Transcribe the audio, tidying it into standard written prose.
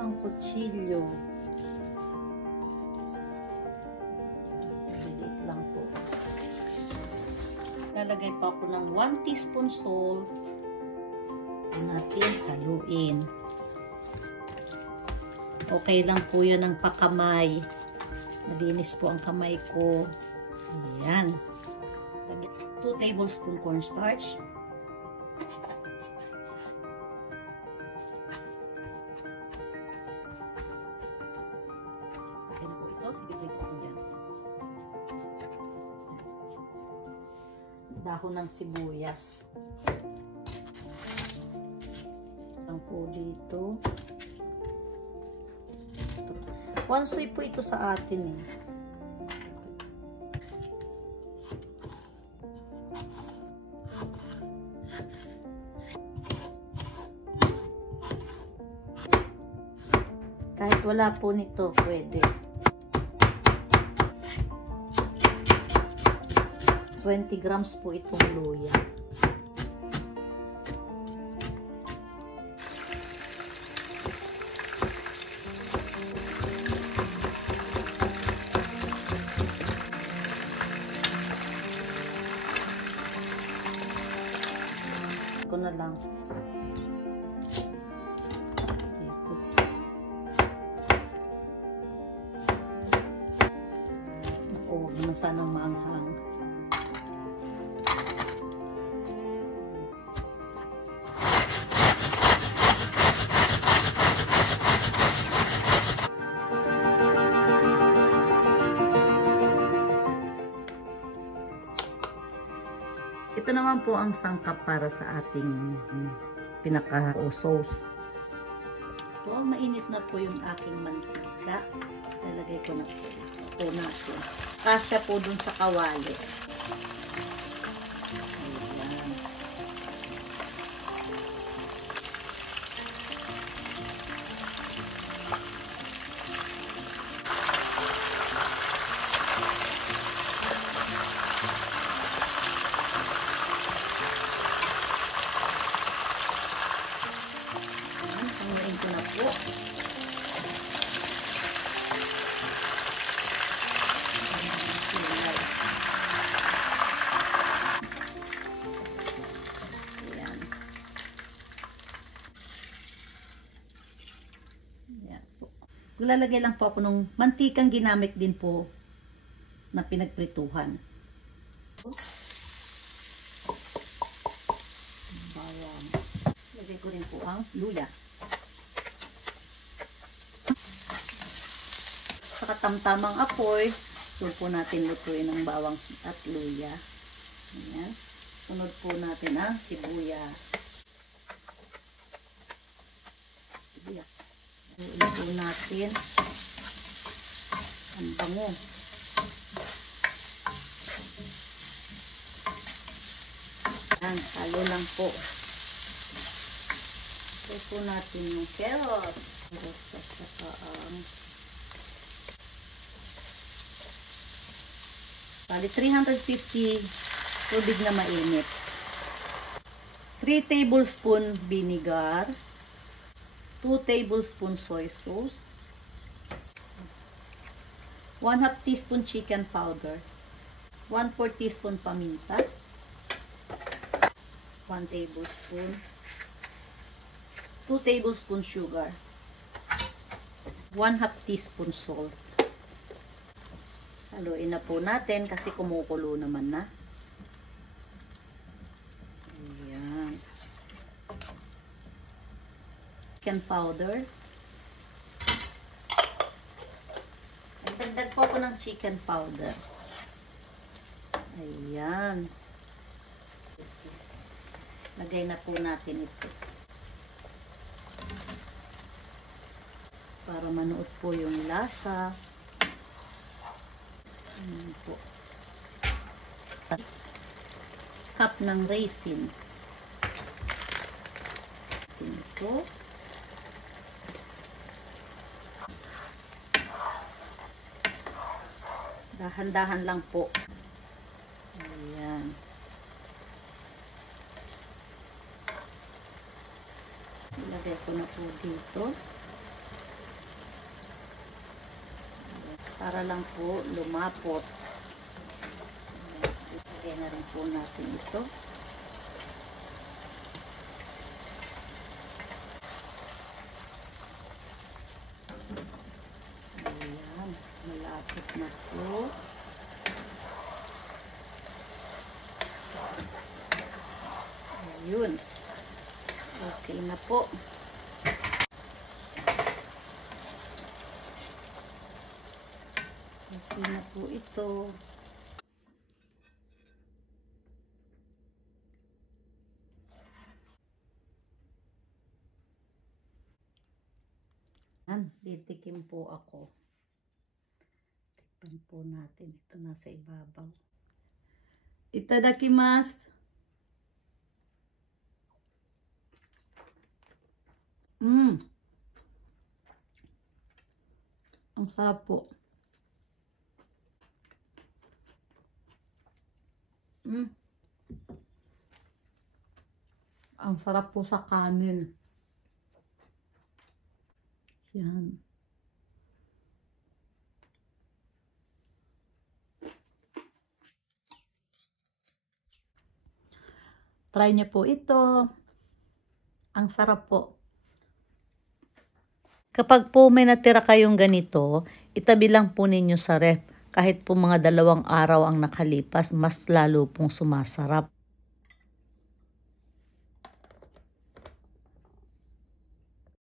ang kutsilyo. Pilit lang po. Lalagay pa ako ng 1 teaspoon salt. Natin haluin. Okay lang po yun ang pakamay. Malinis po ang kamay ko. Ayan. 2 tablespoon cornstarch. Ayan po ito. Ibigay ko yan. Dahon ng sibuyas. Ang po dito. Wansoy po ito sa atin eh. Kahit wala po nito, pwede. 20 grams po itong luya. Ko na lang. Dito. Oo, huwag naman sanang maanghang. Ito naman po ang sangkap para sa ating pinaka-sauce. So, mainit na po yung aking mantika. Lalagay ko na po ito natin. Kasya po dun sa kawali. Ayan. Hanguin ko na po. Lalagay lang po ako ng mantikang ginamit din po na pinagprituhan. Bawang. Lagay ko rin po ang luya. Sa katamtamang apoy, doon po natin lutuin ang bawang at luya. Ayan. Sunod po natin ang sibuyas. Ito natin ang bango. Yan, halo lang po. Ito po natin yung carrot. At saka ang bali 350 tubig na mainit. 3 tablespoon vinegar. 2 tablespoon soy sauce, 1/2 teaspoon chicken powder, 1/4 teaspoon paminta, 1 tablespoon, 2 tablespoon sugar, 1/2 teaspoon salt. Haluin na po natin kasi kumukulo naman na. Chicken powder. Nagdagdag po ako ng chicken powder. Ayan. Lagay na po natin ito. Para manuot po yung lasa. Ayan po. Cup ng raisin. Ito. Dahan-dahan lang po. Ayan. Ilagay ko na po dito. para lang po lumapot. Ilagay na rin po natin ito. Ayan, malapot na po. Ayun. Okay na po. Okay na po ito. Titikim po ako. Tikman po natin. Ito nasa ibabaw. Itadakimasu. Ang sarap po. Ang sarap po sa kanin. Yan. Try niyo po ito. Ang sarap po. Kapag po may natira kayong ganito, itabi lang po ninyo sa ref. Kahit po mga 2 araw ang nakalipas, mas lalo pong sumasarap.